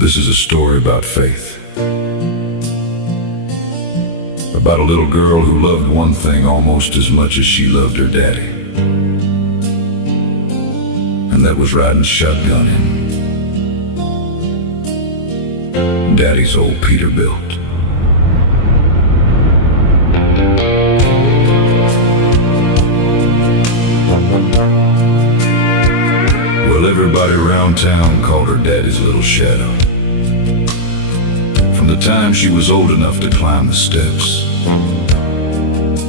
This is a story about faith. About a little girl who loved one thing almost as much as she loved her daddy. And that was riding shotgun in Daddy's old Peterbilt. Well, everybody around town called her Daddy's little shadow. From the time she was old enough to climb the steps,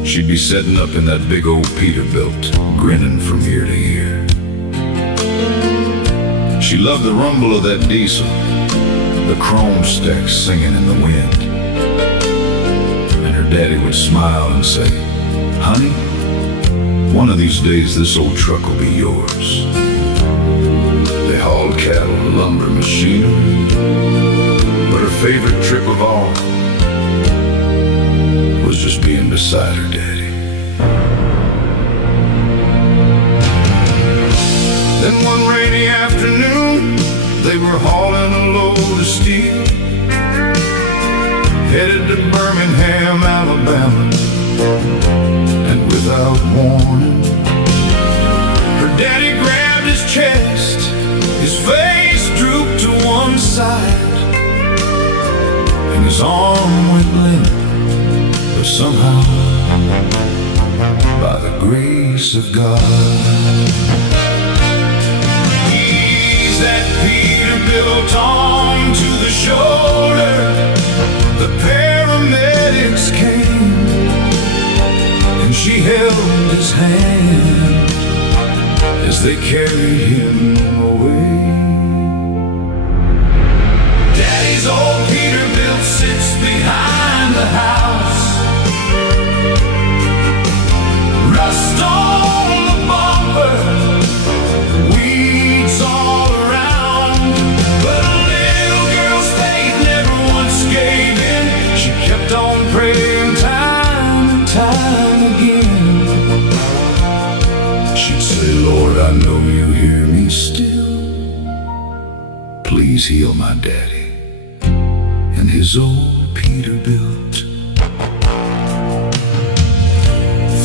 she'd be setting up in that big old Peterbilt, grinning from ear to ear. She loved the rumble of that diesel, the chrome stacks singing in the wind. And her daddy would smile and say, "Honey, one of these days this old truck will be yours." They hauled cattle, lumber, machinery, but her favorite trip of all was just being beside her daddy. Then one rainy afternoon, they were hauling a load of steel, headed to Birmingham, Alabama. And without warning, her daddy grabbed his chest, his face drooped to one side, and his arm went limp. But somehow, by the grace of God, eased that Peterbilt onto the shoulder. The paramedics came, and she held his hand as they carried him away. Daddy's old Peterbilt sits behind the house, rust on the bumper, weeds all around. But a little girl's faith never once gave in. She kept on praying time and time again. She'd say, "Lord, I know you hear me still. Please heal my daddy and his old Peterbilt."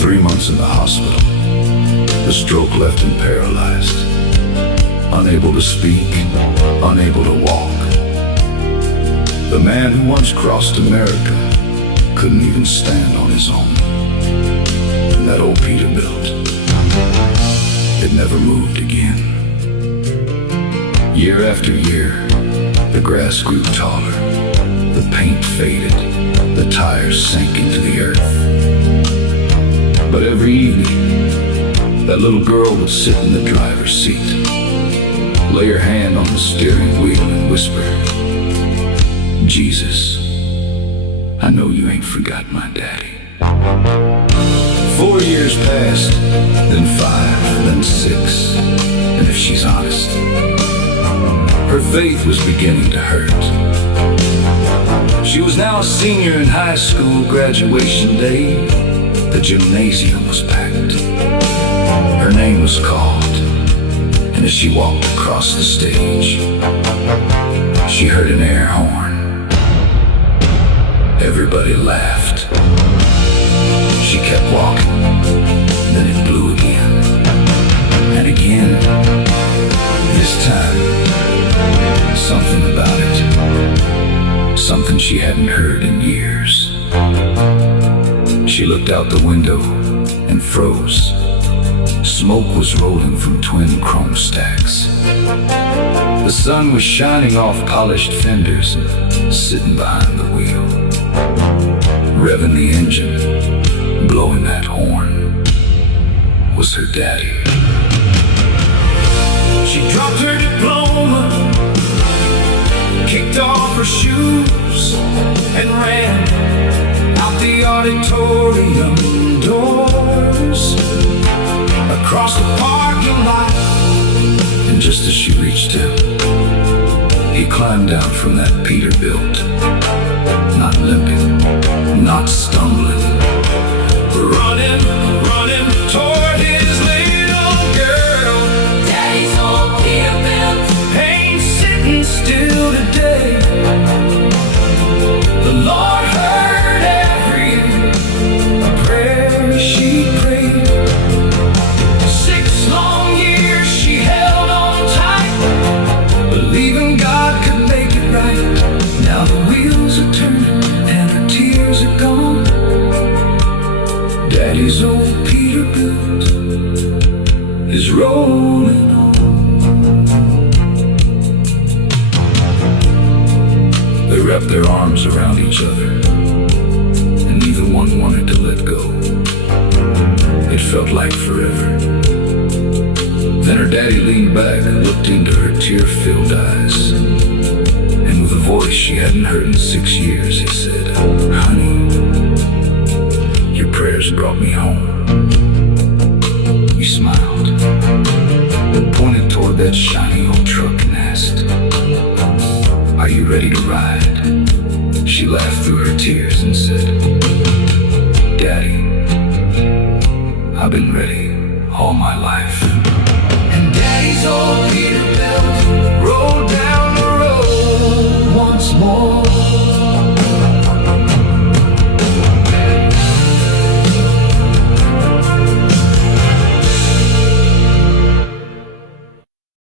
3 months in the hospital, the stroke left him paralyzed, unable to speak, unable to walk. The man who once crossed America couldn't even stand on his own. And that old Peterbilt, it never moved again. Year after year, the grass grew taller, the paint faded, the tires sank into the earth. But every evening, that little girl would sit in the driver's seat, lay her hand on the steering wheel and whisper, "Jesus, I know you ain't forgot my daddy." 4 years passed, then 5, then 6, and if she's honest, her faith was beginning to hurt. She was now a senior in high school. Graduation day, the gymnasium was packed. Her name was called, and as she walked across the stage, she heard an air horn. Everybody laughed. She kept walking, then it blew again, and again. This time, something about it, something she hadn't heard in years. She looked out the window and froze. Smoke was rolling from twin chrome stacks. The sun was shining off polished fenders, sitting behind the wheel, revving the engine, blowing that horn, was her daddy. She dropped her diploma, kicked off her shoes, and ran out the auditorium doors, across the parking lot. And just as she reached him, he climbed down from that Peterbilt, not limping, not stumbling, running toward his little girl. Daddy's old Peterbilt ain't sitting still today. They wrapped their arms around each other, and neither one wanted to let go. It felt like forever. Then her daddy leaned back and looked into her tear-filled eyes. And with a voice she hadn't heard in 6 years, he said, "Honey, your prayers brought me home." He smiled, pointed toward that shiny old truck and asked, "Are you ready to ride?" She laughed through her tears and said, "Daddy, I've been ready all my life."